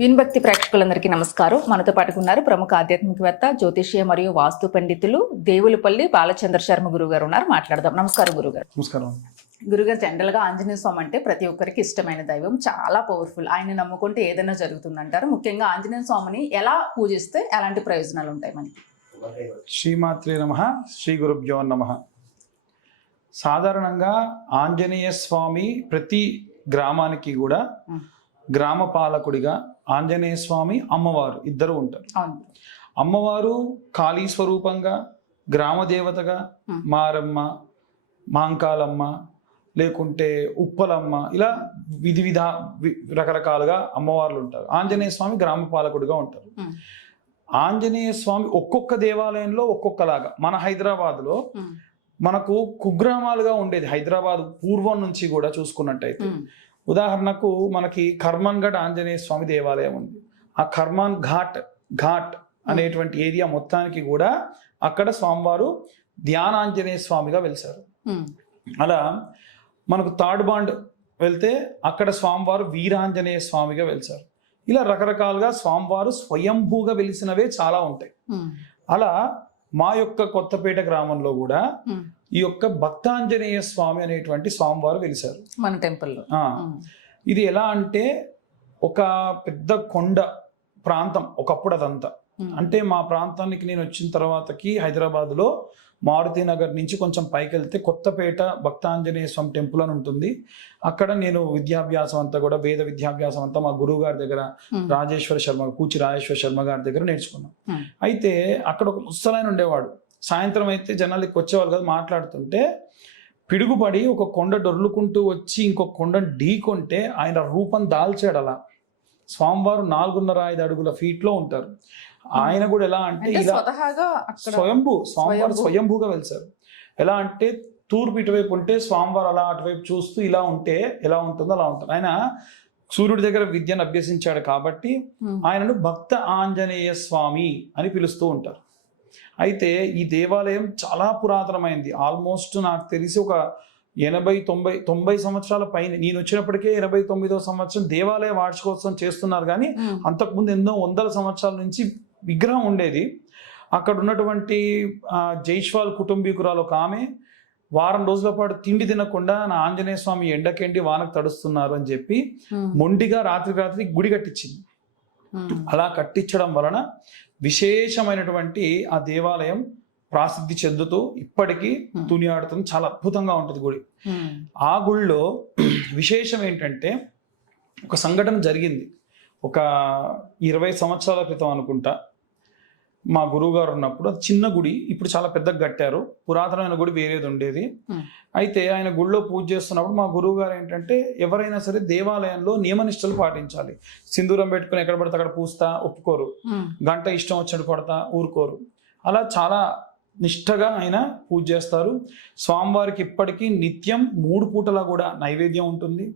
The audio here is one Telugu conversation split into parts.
విన్భక్తి ప్రేక్షకులందరికీ నమస్కారం. మనతో పాటు ఉన్నారు ప్రముఖ ఆధ్యాత్మికవేత్త జ్యోతిష్య మరియు వాస్తు పండితులు దేవులపల్లి బాలచంద్ర శర్మ గురువు గారు ఉన్నారు. మాట్లాడదాం. నమస్కారం గురుగారు. నమస్కారం గురుగారు జనరల్గా ఆంజనేయ స్వామి అంటే ప్రతి ఒక్కరికి ఇష్టమైన దైవం. చాలా పవర్ఫుల్ ఆయన నమ్ముకుంటే ఏదైనా జరుగుతుందంటారు. ముఖ్యంగా ఆంజనేయ స్వామిని ఎలా పూజిస్తే ఎలాంటి ప్రయోజనాలు ఉంటాయి మనకి? శ్రీమాత్రే నమ శ్రీ గురుభ్యో నమ. సాధారణంగా ఆంజనేయ స్వామి ప్రతి గ్రామానికి కూడా. గ్రామ పాలకుడిగా ఆంజనేయ స్వామి అమ్మవారు ఇద్దరు ఉంటారు అమ్మవారు కాళీ స్వరూపంగా గ్రామ దేవతగా మ్. మారమ్మ మాంకాలమ్మ లేకుంటే ఉప్పలమ్మ ఇలా విధి విధ వి- రకరకాలుగా అమ్మవార్లు ఉంటారు ఆంజనేయ స్వామి గ్రామ పాలకుడిగా ఉంటారు. ఆంజనేయ స్వామి ఒక్కొక్క దేవాలయంలో ఒక్కొక్కలాగా మన హైదరాబాద్లో. మనకు కుగ్రామాలుగా ఉండేది హైదరాబాద్ పూర్వం నుంచి కూడా చూసుకున్నట్టయితే. ఉదాహరణకు మనకి కర్మన్ ఘట్ ఆంజనేయ స్వామి దేవాలయం ఉంది ఆ కర్మాన్ ఘాట్ ఘాట్ అనేటువంటి ఏరియా మొత్తానికి కూడా అక్కడ స్వామివారు ధ్యానాంజనేయ స్వామిగా వెలిశారు మ్. అలా మనకు థర్డ్ బాండ్ వెళ్తే అక్కడ స్వామివారు వీరాంజనేయ స్వామిగా వెలిశారు ఇలా రకరకాలుగా స్వామివారు స్వయంభూగా వెలిసినవే చాలా ఉంటాయి. అలా మా యొక్క కొత్తపేట గ్రామంలో కూడా. ఈ యొక్క భక్తాంజనేయ స్వామి అనేటువంటి స్వామివారు వెలిశారు మన టెంపుల్లో. ఇది ఎలా అంటే ఒక పెద్ద కొండ ప్రాంతం ఒకప్పుడు అదంతా. అంటే మా ప్రాంతానికి నేను వచ్చిన తర్వాతకి హైదరాబాద్లో మారుతి నగర్ నుంచి కొంచెం పైకి వెళ్తే కొత్తపేట భక్తాంజనేయ స్వామి టెంపుల్ అని ఉంటుంది. అక్కడ నేను విద్యాభ్యాసం అంతా కూడా వేద విద్యాభ్యాసం అంతా మా గురువు గారి దగ్గర. రాజేశ్వర శర్మ కూచి రాజేశ్వర శర్మ గారి దగ్గర నేర్చుకున్నాం. Hmm. అయితే అక్కడ ఒక ముసలాయన ఉండేవాడు. సాయంత్రం అయితే జనాలు వచ్చేవాళ్ళు కదా మాట్లాడుతుంటే పిడుగుపడి ఒక కొండ డొర్లుకుంటూ వచ్చి ఇంకొక కొండను ఢీకొంటే ఆయన రూపం దాల్చాడు అలా స్వామివారు నాలుగున్నర ఐదు అడుగుల ఫీట్లో ఉంటారు. ఆయన కూడా ఎలా అంటే ఇలా స్వయంభూ స్వామివారు స్వయంభూ. స్వయంభూగా వెళ్తారు ఎలా అంటే తూర్పు ఇటువైపు ఉంటే స్వామివారు అలా అటువైపు చూస్తూ ఇలా ఉంటే ఎలా ఉంటుందో అలా ఉంటుంది ఆయన సూర్యుడి దగ్గర విద్యను అభ్యసించాడు కాబట్టి మ్. ఆయనను భక్త ఆంజనేయ స్వామి అని పిలుస్తూ ఉంటారు అయితే ఈ దేవాలయం చాలా పురాతనమైంది ఆల్మోస్ట్ నాకు తెలిసి ఒక ఎనభై తొంభై తొంభై సంవత్సరాల పైన నేను వచ్చినప్పటికే ఎనభై తొమ్మిదో సంవత్సరం దేవాలయ వార్షికోత్సవం చేస్తున్నారు కానీ మ్. అంతకుముందు ఎన్నో వందల సంవత్సరాల నుంచి విగ్రహం ఉండేది అక్కడ ఉన్నటువంటి జైష్వాల్ కుటుంబీకురాలు ఒక ఆమె వారం రోజుల పాటు తిండి తినకుండా నా ఆంజనేయ స్వామి ఎండకెండి వానకు తడుస్తున్నారు అని చెప్పి. మొండిగా రాత్రి రాత్రి గుడి కట్టించింది. అలా కట్టించడం వలన విశేషమైనటువంటి ఆ దేవాలయం ప్రాసిద్ధి చెందుతూ ఇప్పటికీ Hmm. తునియాడుతుంది చాలా అద్భుతంగా ఉంటుంది గుడి. ఆ గుడిలో విశేషం ఏంటంటే ఒక సంఘటన జరిగింది ఒక ఇరవై సంవత్సరాల క్రితం అనుకుంటా మా గురువు గారు ఉన్నప్పుడు అది చిన్న గుడి ఇప్పుడు చాలా పెద్దగా కట్టారు. పురాతనమైన గుడి వేరేది ఉండేది. అయితే ఆయన గుడిలో పూజ చేస్తున్నప్పుడు మా గురువు గారు ఏంటంటే ఎవరైనా సరే దేవాలయంలో నియమనిష్టలు పాటించాలి. సింధూరం పెట్టుకుని ఎక్కడ పడితే అక్కడ పూస్తా ఒప్పుకోరు. గంట ఇష్టం వచ్చినట్టు కొడతా ఊరుకోరు. అలా చాలా నిష్ఠగా ఆయన పూజ చేస్తారు. స్వామివారికి ఇప్పటికీ నిత్యం మూడు పూటలా కూడా నైవేద్యం ఉంటుంది.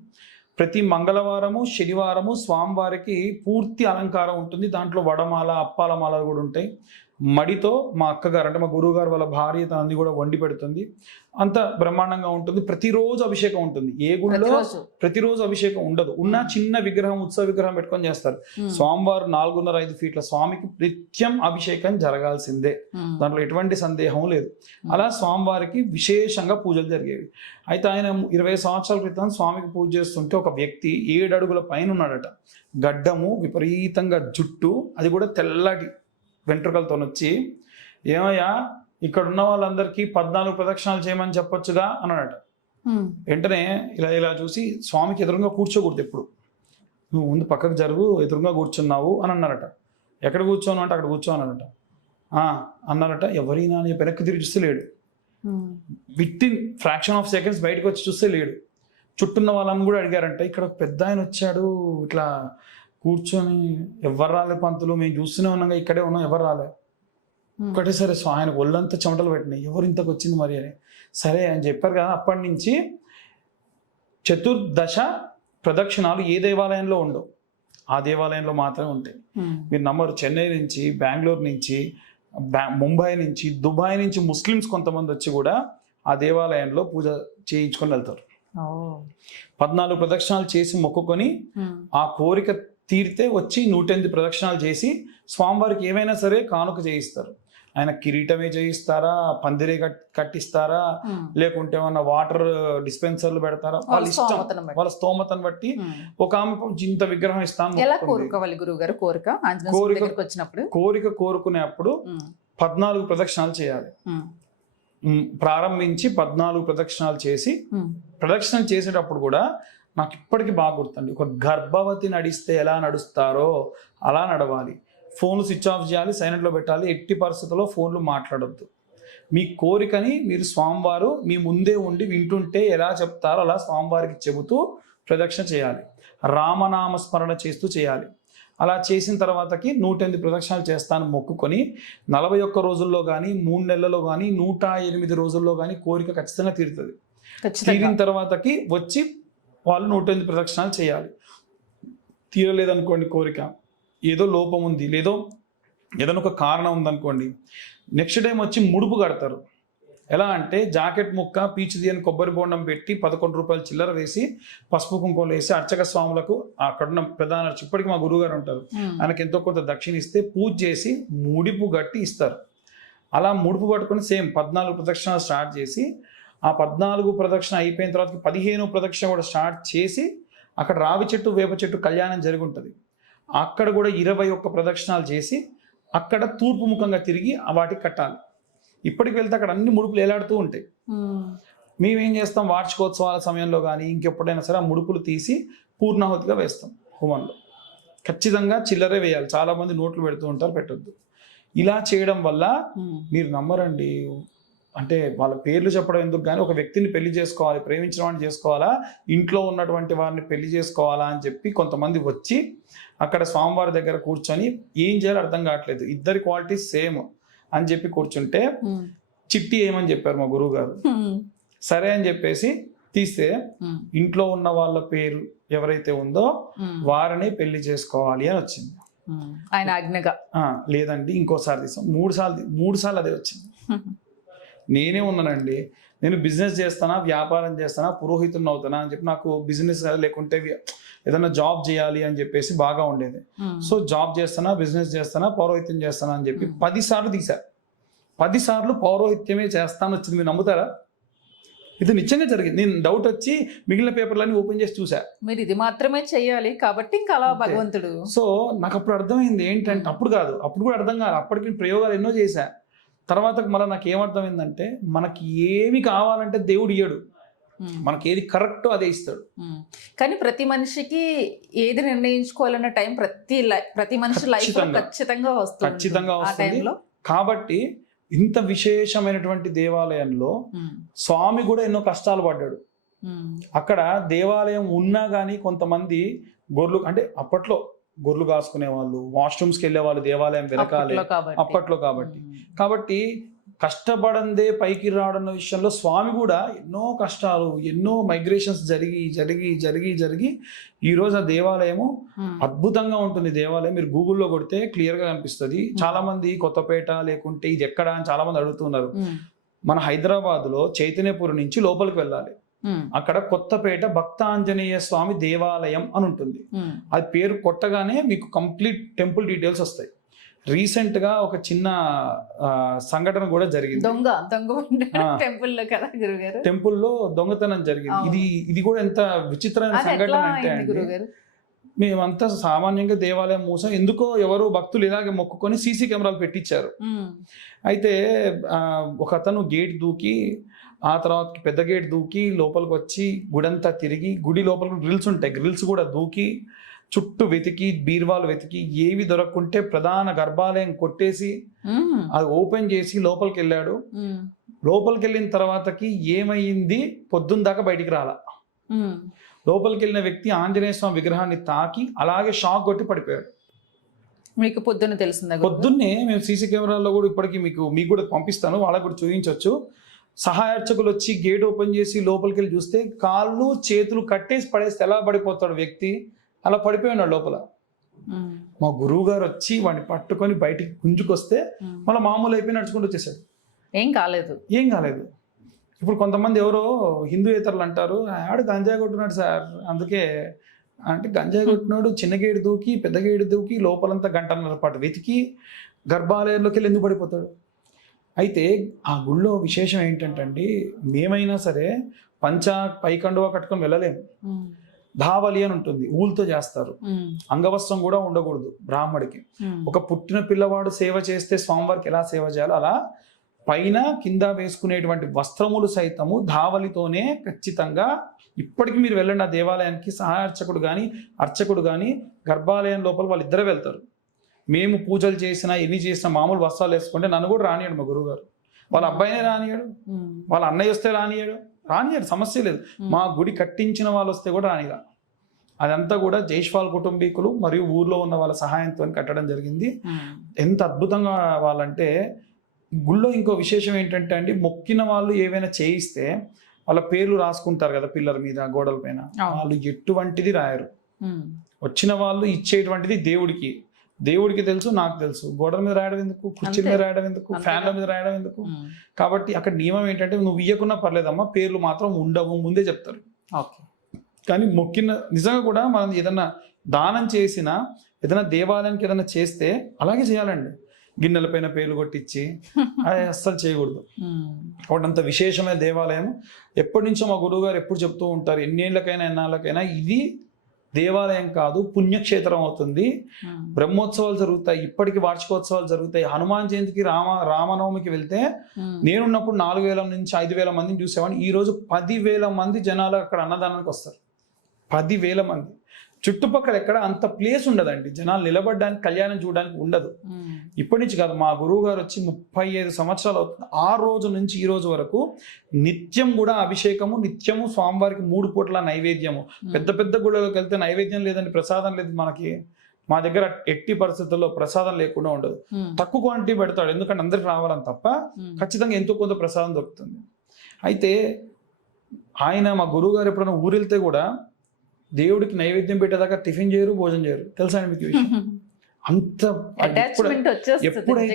ప్రతి మంగళవారము శనివారము స్వామివారికి పూర్తి అలంకారం ఉంటుంది. దాంట్లో వడమాల అప్పాల మాలలు కూడా ఉంటాయి. మడితో మా అక్కగారు అంటే మా గురువు గారు వాళ్ళ భార్య తనని కూడా వండి పెడుతుంది. అంత బ్రహ్మాండంగా ఉంటుంది. ప్రతిరోజు అభిషేకం ఉంటుంది. ఏ గుడిలో ప్రతిరోజు. అభిషేకం ఉండదు. ఉన్న చిన్న విగ్రహం ఉత్సవ విగ్రహం పెట్టుకొని చేస్తారు. స్వామివారు నాలుగున్నర ఐదు ఫీట్ల స్వామికి నిత్యం అభిషేకం జరగాల్సిందే. దాంట్లో ఎటువంటి సందేహం లేదు. అలా స్వామివారికి విశేషంగా పూజలు జరిగేవి. అయితే ఆయన ఇరవై సంవత్సరాల క్రితం స్వామికి పూజ చేస్తుంటే ఒక వ్యక్తి ఏడు అడుగుల పైన ఉన్నాడట. గడ్డము విపరీతంగా జుట్టు అది కూడా తెల్లటి. వెంట్రుకలతో వచ్చి ఏమయ్యా ఇక్కడ ఉన్న వాళ్ళందరికీ పద్నాలుగు ప్రదక్షిణాలు చేయమని చెప్పొచ్చుగా అన్నాడట మ్. వెంటనే ఇలా ఇలా చూసి స్వామికి ఎదురుగా కూర్చోకూడదు ఎప్పుడు. నువ్వు ముందు పక్కకు జరుగు ఎదురుగా కూర్చున్నావు అని అన్నారట ఎక్కడ కూర్చోను? అంటే అక్కడ కూర్చో అన్నారట "ఆ," అన్నారట ఎవరైనా వెనక్కి తిరిగి చూస్తే లేడు. Within fraction of seconds బయటకు వచ్చి చూస్తే లేడు. చుట్టున్న వాళ్ళని కూడా అడిగారంట. ఇక్కడ పెద్ద ఆయన వచ్చాడు. ఇట్లా కూర్చొని ఎవరు రాలే పంతులు మేము చూస్తూనే ఉన్నాగా ఇక్కడే ఉన్నాం ఎవరు రాలే. మ్. ఒకటేసారి స్వా- ఆయనకు ఒళ్ళంతా చెమటలు పెట్టినాయి. ఎవరు ఇంతకు వచ్చింది మరి అని. సరే అని చెప్పారు కదా అప్పటి నుంచి చతుర్దశ ప్రదక్షిణాలు ఏ దేవాలయంలో ఉండవు. ఆ దేవాలయంలో మాత్రమే ఉంటాయి. మీరు నమ్మరు చెన్నై నుంచి బెంగళూరు నుంచి ముంబై నుంచి దుబాయ్ నుంచి ముస్లిమ్స్ కొంతమంది వచ్చి కూడా ఆ దేవాలయంలో పూజ చేయించుకొని వెళ్తారు. పద్నాలుగు ప్రదక్షిణాలు చేసి మొక్కుకొని. ఆ కోరిక తీరితే వచ్చి నూటెనిమిది ప్రదక్షిణాలు చేసి స్వామివారికి ఏమైనా సరే కానుక చేయిస్తారు ఆయన కిరీటమే చేయిస్తారా పందిరే కట్ కట్టిస్తారా. లేకుంటే ఏమన్నా వాటర్ డిస్పెన్సర్లు పెడతారా వాళ్ళ వాళ్ళ ఇష్టం స్తోమతను బట్టి. వాళ్ళ స్తోమతను బట్టి. ఒక ఆమె ఇంత విగ్రహం ఇస్తాను. కోరుకోవాలి గురువు గారు కోరిక కోరిక- వచ్చినప్పుడు కోరిక కోరుకునేప్పుడు. పద్నాలుగు ప్రదక్షిణాలు చేయాలి ప్రారంభించి పద్నాలుగు ప్రదక్షిణాలు చేసి ఉమ్. ప్రదక్షిణ చేసేటప్పుడు కూడా నాకు ఇప్పటికీ బాగా గుర్తుంది ఒక గర్భవతి నడిస్తే ఎలా నడుస్తారో అలా నడవాలి. ఫోన్లు స్విచ్ ఆఫ్ చేయాలి సైలెంట్లో పెట్టాలి ఎట్టి పరిస్థితుల్లో ఫోన్లు మాట్లాడొద్దు. మీ కోరికని మీరు స్వామివారు మీ ముందే ఉండి వింటుంటే ఎలా చెప్తారో అలా స్వామివారికి చెబుతూ ప్రదక్షిణ చేయాలి. రామనామ స్మరణ చేస్తూ చేయాలి. అలా చేసిన తర్వాతకి నూట ఎనిమిది ప్రదక్షిణాలు చేస్తాను మొక్కుకొని నలభై ఒక్క రోజుల్లో కానీ మూడు నెలల్లో కానీ నూట ఎనిమిది రోజుల్లో కానీ కోరిక ఖచ్చితంగా తీరుతుంది. తీరిన తర్వాతకి వచ్చి వాళ్ళు నూట ఎనిమిది ప్రదక్షిణాలు చేయాలి. తీరలేదనుకోండి కోరిక. ఏదో లోపం ఉంది. లేదో ఏదైనా ఒక కారణం ఉందనుకోండి. నెక్స్ట్ టైం వచ్చి ముడుపు కడతారు. ఎలా అంటే జాకెట్ ముక్క పీచు తీయని కొబ్బరి బోండం పెట్టి పదకొండు రూపాయలు చిల్లర వేసి పసుపు కుంకుమలు వేసి అర్చక స్వాములకు అక్కడున్న ప్రధాన ఇప్పటికీ మా గురువుగారు ఉంటారు. ఆయనకి ఎంతో కొంత దక్షిణ ఇస్తే పూజ చేసి ముడిపు కట్టి ఇస్తారు. అలా ముడుపు పట్టుకొని సేమ్ పద్నాలుగు ప్రదక్షిణాలు స్టార్ట్ చేసి ఆ పద్నాలుగు ప్రదక్షిణ అయిపోయిన తర్వాత పదిహేను ప్రదక్షిణ కూడా స్టార్ట్ చేసి అక్కడ రావి చెట్టు వేప చెట్టు కళ్యాణం జరిగి ఉంటుంది అక్కడ కూడా ఇరవై ఒక్క ప్రదక్షిణాలు చేసి అక్కడ తూర్పు ముఖంగా తిరిగి వాటికి కట్టాలి. ఇప్పటికి వెళ్తే అక్కడ అన్ని ముడుపులు ఏలాడుతూ ఉంటాయి. మేమేం. చేస్తాం? వార్షికోత్సవాల సమయంలో కానీ ఇంకెప్పుడైనా సరే ఆ ముడుపులు తీసి పూర్ణాహుతిగా వేస్తాం హోమంలో. ఖచ్చితంగా చిల్లరే వేయాలి. చాలా మంది నోట్లు పెడుతూ ఉంటారు పెట్టొద్దు. ఇలా చేయడం వల్ల. మీరు నమ్మరండి. అంటే వాళ్ళ పేర్లు చెప్పడం ఎందుకు కానీ ఒక వ్యక్తిని పెళ్ళి చేసుకోవాలి ప్రేమించిన వాడిని చేసుకోవాలా ఇంట్లో ఉన్నటువంటి వారిని పెళ్ళి చేసుకోవాలా అని చెప్పి కొంతమంది వచ్చి అక్కడ స్వామివారి దగ్గర కూర్చొని ఏం చేయాలో అర్థం కావట్లేదు ఇద్దరి క్వాలిటీస్ సేమ్ అని చెప్పి కూర్చుంటే. చిట్టి ఏమని చెప్పారు మా గురువు గారు. సరే అని చెప్పేసి తీస్తే. ఇంట్లో ఉన్న వాళ్ళ పేరు ఎవరైతే ఉందో. వారిని పెళ్ళి చేసుకోవాలి అని వచ్చింది. ఆయన ఆజ్ఞగా లేదండి ఇంకోసారి తీసాం మూడు సార్లు మూడు సార్లు అదే వచ్చింది నేనే ఉన్నానండి. నేను బిజినెస్ చేస్తానా వ్యాపారం చేస్తానా పురోహితుని అవుతానా అని చెప్పి నాకు బిజినెస్ లేకుంటే ఏదైనా జాబ్ చేయాలి అని చెప్పేసి బాగా ఉండేది. సో జాబ్ చేస్తానా బిజినెస్ చేస్తానా పౌరోహిత్యం చేస్తానా అని చెప్పి Hmm. పది సార్లు తీసా. పది సార్లు పౌరోహిత్యమే చేస్తాను వచ్చింది. మీరు నమ్ముతారా? ఇది నిజంగా జరిగింది. నేను డౌట్ వచ్చి మిగిలిన పేపర్లన్నీ ఓపెన్ చేసి చూసా. మీరు ఇది మాత్రమే చెయ్యాలి కాబట్టి ఇంకా అలా. భగవంతుడు. సో నాకు అప్పుడు అర్థమైంది ఏంటంటే అప్పుడు కాదు అప్పుడు కూడా అర్థం కాదు అప్పటికి ప్రయోగాలు ఎన్నో చేశా తర్వాత మళ్ళీ నాకు ఏమర్థమైందంటే మనకి ఏమి కావాలంటే దేవుడు ఇయ్యడు. మనకి ఏది కరెక్టో అదే ఇస్తాడు. కానీ ప్రతి మనిషికి ఏది నిర్ణయించుకోవాలన్న టైం ప్రతి ప్రతి మనిషి లైఫ్ ఖచ్చితంగా. వస్తుంది ఖచ్చితంగా వస్తుంది. కాబట్టి ఇంత విశేషమైనటువంటి దేవాలయంలో స్వామి కూడా ఎన్నో కష్టాలు పడ్డాడు అక్కడ దేవాలయం ఉన్నా కానీ కొంతమంది గొర్రెలు అంటే అప్పట్లో గొర్రెలు కాసుకునే వాళ్ళు వాష్రూమ్స్కి వెళ్ళే వాళ్ళు దేవాలయం వెనకాలే అప్పట్లో కాబట్టి. కాబట్టి. కష్టపడందే పైకి రావడం విషయంలో స్వామి కూడా ఎన్నో కష్టాలు ఎన్నో మైగ్రేషన్స్ జరిగి జరిగి జరిగి జరిగి ఈరోజు ఆ దేవాలయము. అద్భుతంగా ఉంటుంది. దేవాలయం మీరు గూగుల్లో కొడితే క్లియర్గా కనిపిస్తుంది. చాలా మంది కొత్తపేట లేకుంటే ఇది ఎక్కడ అని చాలా మంది అడుగుతున్నారు. మన హైదరాబాద్లో చైతన్యపురం నుంచి లోపలికి వెళ్ళాలి. అక్కడ కొత్తపేట భక్తాంజనేయ స్వామి దేవాలయం అని ఉంటుంది. ఉమ్. అది పేరు కొట్టగానే మీకు కంప్లీట్ టెంపుల్ డీటెయిల్స్ వస్తాయి. రీసెంట్గా ఒక చిన్న సంఘటన కూడా జరిగింది. దొంగ దొంగ ఆ. టెంపుల్లో కదా గురుగారు? టెంపుల్లో దొంగతనం జరిగింది. ఇది ఇది కూడా ఎంత విచిత్రమైన సంఘటన అంటే మేమంతా సామాన్యంగా దేవాలయం మూసాం. ఎందుకో ఎవరు భక్తులు ఇలాగే మొక్కుకొని సీసీ కెమెరాలు పెట్టించారు. ఉమ్. అయితే ఒక అతను గేట్ దూకి ఆ తర్వాత పెద్ద గేట్ దూకి లోపలికి వచ్చి గుడంతా తిరిగి గుడి లోపల గ్రిల్స్ ఉంటాయి గ్రిల్స్ కూడా దూకి చుట్టూ వెతికి బీర్వాలు వెతికి ఏవి దొరక్కుంటే ప్రధాన గర్భాలయం కొట్టేసి. అది ఓపెన్ చేసి లోపలికి వెళ్ళాడు. లోపలికి వెళ్ళిన తర్వాతకి ఏమైంది పొద్దున్న దాకా బయటికి రాలా. లోపలికి వెళ్ళిన వ్యక్తి ఆంజనేయ స్వామి విగ్రహాన్ని తాకి అలాగే షాక్ కొట్టి పడిపోయాడు మీకు పొద్దున్న తెలిసిందా? పొద్దున్నే మేము సీసీ కెమెరాల్లో కూడా ఇప్పటికి మీకు మీకు కూడా పంపిస్తాను వాళ్ళకు కూడా చూపించవచ్చు సహాయార్చకులు వచ్చి గేట్ ఓపెన్ చేసి లోపలికి వెళ్ళి చూస్తే కాళ్ళు చేతులు కట్టేసి పడేస్తే ఎలా పడిపోతాడు వ్యక్తి? అలా పడిపోయాడు లోపల. మా గురువు గారు వచ్చి వాడిని పట్టుకొని బయటికి గుంజుకొస్తే. మళ్ళీ మామూలు అయిపోయి నడుచుకుంటూ వచ్చేసాడు. ఏం కాలేదు. ఏం కాలేదు. ఇప్పుడు కొంతమంది ఎవరో హిందూయేతరులు అంటారు ఆడు గంజా కొట్టున్నాడు సార్. అందుకే అంటే గంజాయి కొట్టినోడు చిన్న గేడు దూకి పెద్ద గేడు దూకి లోపలంతా గంటన్నర పాటు వెతికి గర్భాలయంలోకి వెళ్ళి ఎందుకు పడిపోతాడు? అయితే ఆ గుళ్ళో విశేషం ఏంటంటే మేమైనా సరే పంచా పైకండువా కట్టుకొని వెళ్ళలేము. ధావలి అని ఉంటుంది ఊళ్ళతో చేస్తారు. అంగవస్త్రం కూడా ఉండకూడదు బ్రాహ్మడికి. ఒక పుట్టిన పిల్లవాడు సేవ చేస్తే స్వామివారికి ఎలా సేవ చేయాలో అలా పైన కింద వేసుకునేటువంటి వస్త్రములు సైతము ధావలితోనే ఖచ్చితంగా ఇప్పటికి మీరు వెళ్ళండి ఆ దేవాలయానికి. సహాయ అర్చకుడు కానీ అర్చకుడు కానీ గర్భాలయం లోపల వాళ్ళిద్దరే వెళ్తారు. మేము పూజలు చేసినా ఎన్ని చేసినా మామూలు వస్త్రాలు వేసుకుంటే నన్ను కూడా రానియాడు మా గురువుగారు. వాళ్ళ అబ్బాయినే రానియాడు వాళ్ళ అన్నయ్య వస్తే రానియాడు రానియాడు సమస్య లేదు. మా గుడి కట్టించిన వాళ్ళు వస్తే కూడా రానిరా అదంతా కూడా జైష్వాల్ కుటుంబీకులు మరియు ఊర్లో ఉన్న వాళ్ళ సహాయంతో కట్టడం జరిగింది. ఎంత అద్భుతంగా వాళ్ళంటే గుళ్ళో ఇంకో విశేషం ఏంటంటే అండి మొక్కిన వాళ్ళు ఏవైనా చేయిస్తే వాళ్ళ పేర్లు రాసుకుంటారు కదా పిల్లల మీద గోడల పైన. వాళ్ళు ఎటువంటిది రాయరు. వచ్చిన వాళ్ళు ఇచ్చేటువంటిది దేవుడికి. దేవుడికి తెలుసు నాకు తెలుసు. గోడల మీద రాయడం ఎందుకు? కుర్చీల అంతే. మీద రాయడం ఎందుకు. ఫ్యాన్ల మీద రాయడం ఎందుకు. కాబట్టి అక్కడ నియమం ఏంటంటే నువ్వు ఇయ్యకున్నా పర్లేదమ్మా పేర్లు మాత్రం ఉండవు ముందే చెప్తారు. కానీ మొక్కిన నిజంగా కూడా మనం ఏదన్నా దానం చేసినా ఏదైనా దేవాలయానికి ఏదైనా చేస్తే అలాగే చేయాలండి. గిన్నెల పైన పేర్లు కొట్టించి అది అస్సలు చేయకూడదు. కాబట్టి అంత విశేషమైన దేవాలయం. ఎప్పటి నుంచో మా గురువు గారు ఎప్పుడు చెప్తూ ఉంటారు ఎన్నేళ్ళకైనా ఎన్నాళ్ళకైనా ఇది దేవాలయం కాదు పుణ్యక్షేత్రం అవుతుంది. బ్రహ్మోత్సవాలు జరుగుతాయి. ఇప్పటికి వార్షికోత్సవాలు జరుగుతాయి. హనుమాన్ జయంతికి రామ రామనవమికి వెళ్తే. నేనున్నప్పుడు నాలుగు వేల నుంచి ఐదు వేల మందిని చూసేవాడిని. ఈ రోజు పదివేల మంది జనాలు అక్కడ అన్నదానానికి వస్తారు. పదివేల మంది. చుట్టుపక్కల ఎక్కడ అంత ప్లేస్ ఉండదండి. జనాలు నిలబడడానికి కళ్యాణం చూడడానికి ఉండదు. ఇప్పటి నుంచి కాదు మా గురువు గారు వచ్చి ముప్పై ఐదు సంవత్సరాలు అవుతుంది. ఆ రోజు నుంచి ఈ రోజు వరకు నిత్యం కూడా అభిషేకము నిత్యము స్వామివారికి మూడు పూట్ల నైవేద్యము. పెద్ద పెద్ద గుళ్ళలోకి వెళ్తే నైవేద్యం లేదండి ప్రసాదం లేదు. మనకి మా దగ్గర ఎట్టి పరిస్థితుల్లో ప్రసాదం లేకుండా ఉండదు. తక్కువ క్వాంటిటీ పెడతాడు. ఎందుకంటే అందరికి రావాలని తప్ప. ఖచ్చితంగా ఎంతో కొంత ప్రసాదం దొరుకుతుంది. అయితే ఆయన మా గురువు గారు ఎప్పుడైనా ఊరెళ్తే కూడా దేవుడికి నైవేద్యం పెట్టేదాకా టిఫిన్ చేయరు భోజనం చేయరు. తెలుసా మీకు విషయం? అంత ఎప్పుడైతే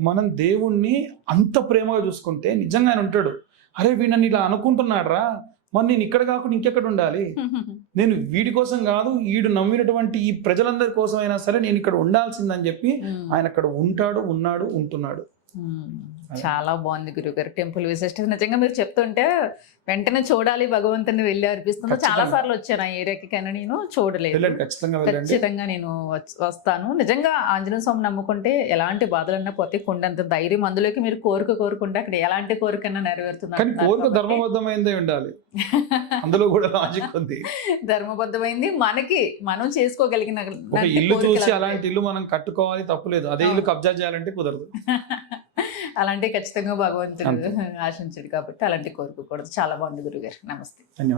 మనం దేవుణ్ణి అంత ప్రేమగా చూసుకుంటే నిజంగా ఆయన ఉంటాడు. అరే వీడని ఇలా అనుకుంటున్నాడ్రా. మరి నేను ఇక్కడ కాకుండా ఇంకెక్కడ ఉండాలి? నేను వీడి కోసం కాదు వీడు నమ్మినటువంటి ఈ ప్రజలందరి కోసం అయినా సరే నేను ఇక్కడ ఉండాల్సిందని చెప్పి ఉమ్. ఆయన అక్కడ ఉంటాడు ఉన్నాడు ఉంటున్నాడు. మ్మ్. చాలా బాగుంది గురుగారు టెంపుల్ విశిష్టత. నిజంగా మీరు చెప్తుంటే వెంటనే చూడాలి భగవంతుని వెళ్ళి అనిపిస్తుంది ఖచ్చితంగా. చాలా సార్లు వచ్చాను ఆ ఏరియాకి కానీ నేను చూడలేదు. ఖచ్చితంగా నేను వస్తాను. నిజంగా ఆంజనేయ స్వామి నమ్ముకుంటే ఎలాంటి బాధలన్నా పోతే కొండంత ధైర్యం అందులోకి మీరు కోరిక కోరుకుంటే అక్కడ ఎలాంటి కోరికైనా నెరవేరుతుంది కానీ అంటున్నారు కోరిక ధర్మబద్ధమైందే ఉండాలి. అందులో కూడా లాజిక్ ఉంది. ధర్మబద్ధమైంది. మనకి మనం చేసుకోగలిగిన ఇల్లు చూసి. అలాంటి ఇల్లు మనం కట్టుకోవాలి తప్పులేదు. అదే ఇల్లు. కబ్జా చేయాలంటే కుదరదు. అలాంటి ఖచ్చితంగా భగవంతుడు. ఆశించడు కాబట్టి అలాంటి కోరుకోకూడదు చాలా బాగుంది గురుగారు. నమస్తే. ధన్యవాదాలు.